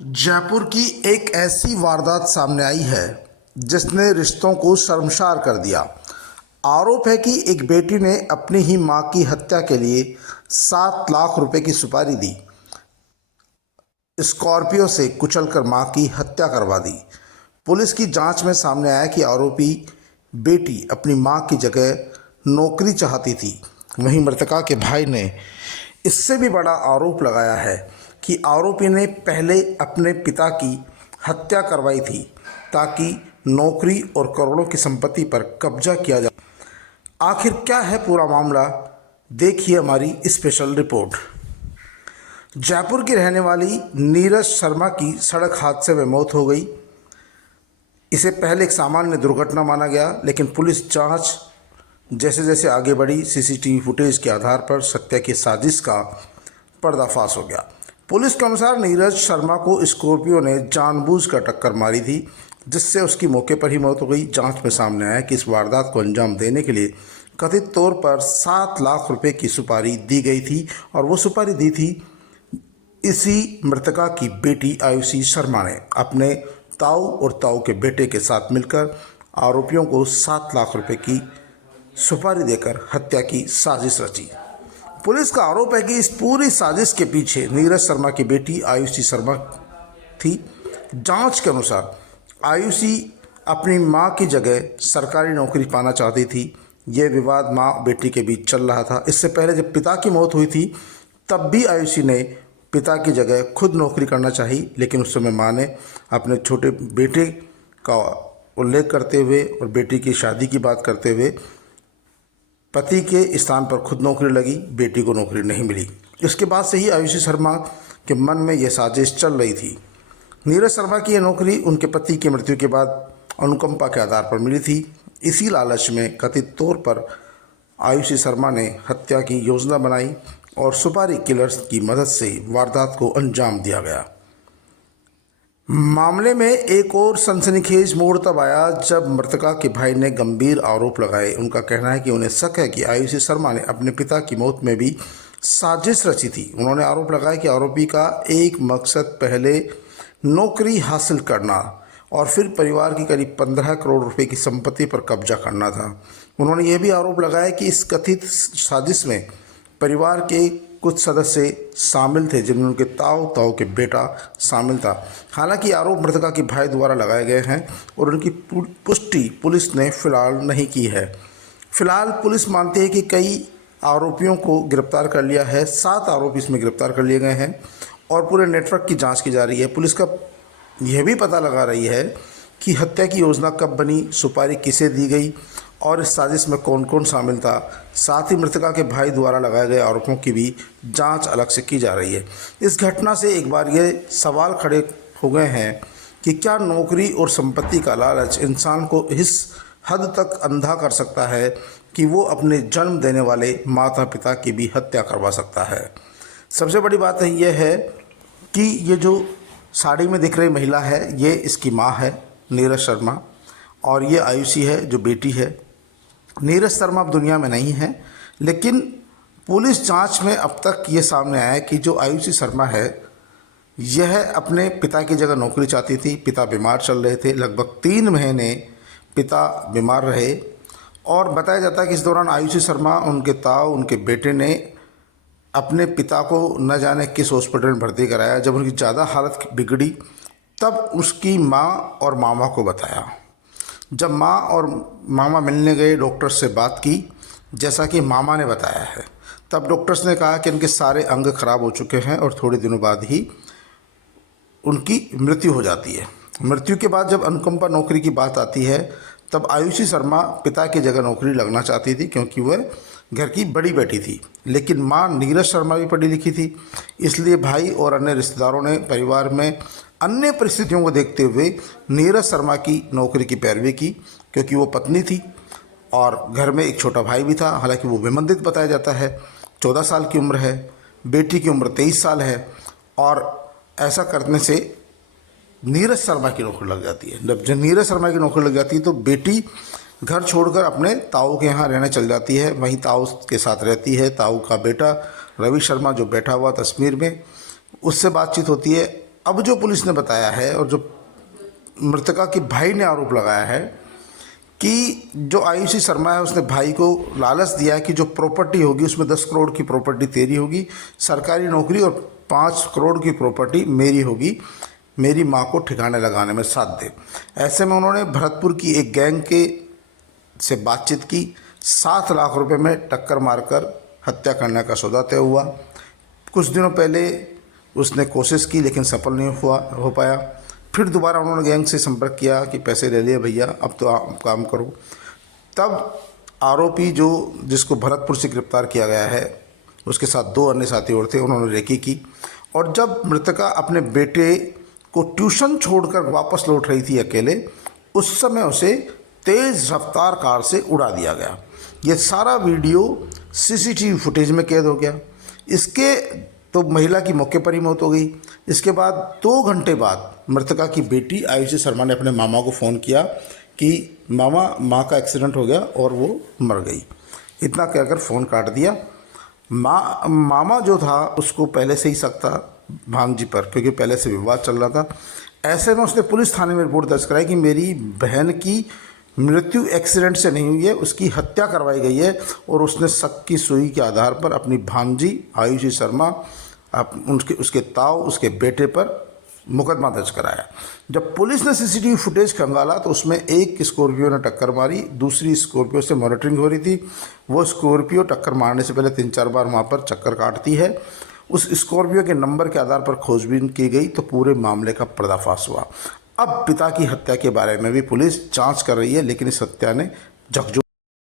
जयपुर की एक ऐसी वारदात सामने आई है जिसने रिश्तों को शर्मसार कर दिया। आरोप है कि एक बेटी ने अपनी ही मां की हत्या के लिए 7 लाख रुपए की सुपारी दी, स्कॉर्पियो से कुचलकर मां की हत्या करवा दी। पुलिस की जांच में सामने आया कि आरोपी बेटी अपनी मां की जगह नौकरी चाहती थी। वहीं मृतका के भाई ने इससे भी बड़ा आरोप लगाया है कि आरोपी ने पहले अपने पिता की हत्या करवाई थी ताकि नौकरी और करोड़ों की संपत्ति पर कब्जा किया जाए। आखिर क्या है पूरा मामला, देखिए हमारी स्पेशल रिपोर्ट। जयपुर की रहने वाली नीरज शर्मा की सड़क हादसे में मौत हो गई। इसे पहले एक सामान्य दुर्घटना माना गया, लेकिन पुलिस जांच जैसे जैसे आगे बढ़ी, सीसीटीवी फुटेज के आधार पर हत्या की साजिश का पर्दाफाश हो गया। पुलिस के अनुसार नीरज शर्मा को स्कॉर्पियो ने जानबूझकर टक्कर मारी थी, जिससे उसकी मौके पर ही मौत हो गई। जांच में सामने आया कि इस वारदात को अंजाम देने के लिए कथित तौर पर 7 लाख रुपए की सुपारी दी गई थी, और वो सुपारी दी थी इसी मृतका की बेटी आयुषी शर्मा ने अपने ताऊ और ताऊ के बेटे के साथ मिलकर आरोपियों को 7 लाख रुपए की सुपारी देकर हत्या की साजिश रची। पुलिस का आरोप है कि इस पूरी साजिश के पीछे नीरज शर्मा की बेटी आयुषी शर्मा थी। जांच के अनुसार आयुषी अपनी मां की जगह सरकारी नौकरी पाना चाहती थी। यह विवाद मां बेटी के बीच चल रहा था। इससे पहले जब पिता की मौत हुई थी तब भी आयुषी ने पिता की जगह खुद नौकरी करना चाही, लेकिन उस समय मां ने अपने छोटे बेटे का उल्लेख करते हुए और बेटी की शादी की बात करते हुए पति के स्थान पर खुद नौकरी लगी, बेटी को नौकरी नहीं मिली। इसके बाद से ही आयुषी शर्मा के मन में यह साजिश चल रही थी। नीरज शर्मा की यह नौकरी उनके पति की मृत्यु के बाद अनुकंपा के आधार पर मिली थी। इसी लालच में कथित तौर पर आयुषी शर्मा ने हत्या की योजना बनाई और सुपारी किलर्स की मदद से वारदात को अंजाम दिया गया। मामले में एक और सनसनीखेज मोड़ तब आया जब मृतका के भाई ने गंभीर आरोप लगाए। उनका कहना है कि उन्हें शक है कि आयुषी शर्मा ने अपने पिता की मौत में भी साजिश रची थी। उन्होंने आरोप लगाया कि आरोपी का एक मकसद पहले नौकरी हासिल करना और फिर परिवार की करीब 15 करोड़ रुपए की संपत्ति पर कब्जा करना था। उन्होंने यह भी आरोप लगाया कि इस कथित साजिश में परिवार के कुछ सदस्य शामिल थे, जिनमें उनके ताऊ के बेटा शामिल था। हालांकि आरोप मृतका के भाई द्वारा लगाए गए हैं और उनकी पुष्टि पुलिस ने फिलहाल नहीं की है। फिलहाल पुलिस मानती है कि कई आरोपियों को गिरफ्तार कर लिया है। 7 आरोपी इसमें गिरफ्तार कर लिए गए हैं और पूरे नेटवर्क की जांच की जा रही है। पुलिस का यह भी पता लगा रही है कि हत्या की योजना कब बनी, सुपारी किसे दी गई और इस साजिश में कौन कौन शामिल था। साथ ही मृतका के भाई द्वारा लगाए गए आरोपों की भी जांच अलग से की जा रही है। इस घटना से एक बार ये सवाल खड़े हो गए हैं कि क्या नौकरी और संपत्ति का लालच इंसान को इस हद तक अंधा कर सकता है कि वो अपने जन्म देने वाले माता पिता की भी हत्या करवा सकता है। सबसे बड़ी बात यह है कि ये जो साड़ी में दिख रही महिला है, ये इसकी माँ है नीरज शर्मा, और ये आयुषी है जो बेटी है। नीरज शर्मा अब दुनिया में नहीं है, लेकिन पुलिस जांच में अब तक ये सामने आया कि जो आयुषी शर्मा है यह अपने पिता की जगह नौकरी चाहती थी। पिता बीमार चल रहे थे, लगभग 3 महीने पिता बीमार रहे, और बताया जाता है कि इस दौरान आयुषी शर्मा, उनके ताऊ, उनके बेटे ने अपने पिता को न जाने किस हॉस्पिटल में भर्ती कराया। जब उनकी ज़्यादा हालत बिगड़ी तब उसकी माँ और मामा को बताया। जब माँ और मामा मिलने गए, डॉक्टर से बात की, जैसा कि मामा ने बताया है, तब डॉक्टर्स ने कहा कि इनके सारे अंग खराब हो चुके हैं और थोड़े दिनों बाद ही उनकी मृत्यु हो जाती है। मृत्यु के बाद जब अनुकंपा नौकरी की बात आती है तब आयुषी शर्मा पिता की जगह नौकरी लगना चाहती थी, क्योंकि वह घर की बड़ी बेटी थी। लेकिन माँ नीरज शर्मा भी पढ़ी लिखी थी, इसलिए भाई और अन्य रिश्तेदारों ने परिवार में अन्य परिस्थितियों को देखते हुए नीरज शर्मा की नौकरी की पैरवी की, क्योंकि वो पत्नी थी और घर में एक छोटा भाई भी था। हालांकि वो विमंदित बताया जाता है, 14 साल की उम्र है, बेटी की उम्र 23 साल है, और ऐसा करने से नीरज शर्मा की नौकरी लग जाती है। जब नीरज शर्मा की नौकरी लग जाती है तो बेटी घर छोड़कर अपने ताऊ के यहाँ रहने चल जाती है। वहीं ताऊ के साथ रहती है। ताऊ का बेटा रवि शर्मा जो बैठा हुआ तस्वीर में, उससे बातचीत होती है अब जो पुलिस ने बताया है और जो मृतका के भाई ने आरोप लगाया है कि जो आयुषी शर्मा है उसने भाई को लालच दिया कि जो प्रॉपर्टी होगी उसमें 10 करोड़ की प्रॉपर्टी तेरी होगी, सरकारी नौकरी और 5 करोड़ की प्रॉपर्टी मेरी होगी, मेरी माँ को ठिकाने लगाने में साथ दे। ऐसे में उन्होंने भरतपुर की एक गैंग के से बातचीत की, 7 लाख रुपए में टक्कर मारकर हत्या करने का सौदा तय हुआ। कुछ दिनों पहले उसने कोशिश की लेकिन सफल नहीं हो पाया। फिर दोबारा उन्होंने गैंग से संपर्क किया कि पैसे ले लिए भैया, अब तो आप काम करो। तब आरोपी जिसको भरतपुर से गिरफ्तार किया गया है, उसके साथ 2 अन्य साथी और थे, उन्होंने रेकी की। और जब मृतका अपने बेटे को ट्यूशन छोड़कर वापस लौट रही थी अकेले, उस समय उसे तेज़ रफ्तार कार से उड़ा दिया गया। ये सारा वीडियो सीसीटीवी फुटेज में कैद हो गया। इसके तो महिला की मौके पर ही मौत हो गई। इसके बाद 2 घंटे बाद मृतका की बेटी आयुषी शर्मा ने अपने मामा को फ़ोन किया कि माँ का एक्सीडेंट हो गया और वो मर गई। इतना कहकर फ़ोन काट दिया। मामा जो था उसको पहले से ही शक था भांजी पर, क्योंकि पहले से विवाद चल रहा था। ऐसे में उसने पुलिस थाने में रिपोर्ट दर्ज कराई कि मेरी बहन की मृत्यु एक्सीडेंट से नहीं हुई है, उसकी हत्या करवाई गई है। और उसने शक की सुई के आधार पर अपनी भांजी आयुषी शर्मा, उसके ताऊ, उसके बेटे पर मुकदमा दर्ज कराया। जब पुलिस ने सीसीटीवी फुटेज खंगाला तो उसमें एक स्कॉर्पियो ने टक्कर मारी, दूसरी स्कॉर्पियो से मॉनिटरिंग हो रही थी। वो स्कॉर्पियो टक्कर मारने से पहले 3-4 बार वहाँ पर चक्कर काटती है। उस स्कॉर्पियो के नंबर के आधार पर खोजबीन की गई तो पूरे मामले का पर्दाफाश हुआ। अब पिता की हत्या के बारे में भी पुलिस जांच कर रही है, लेकिन इस हत्या ने झकझोर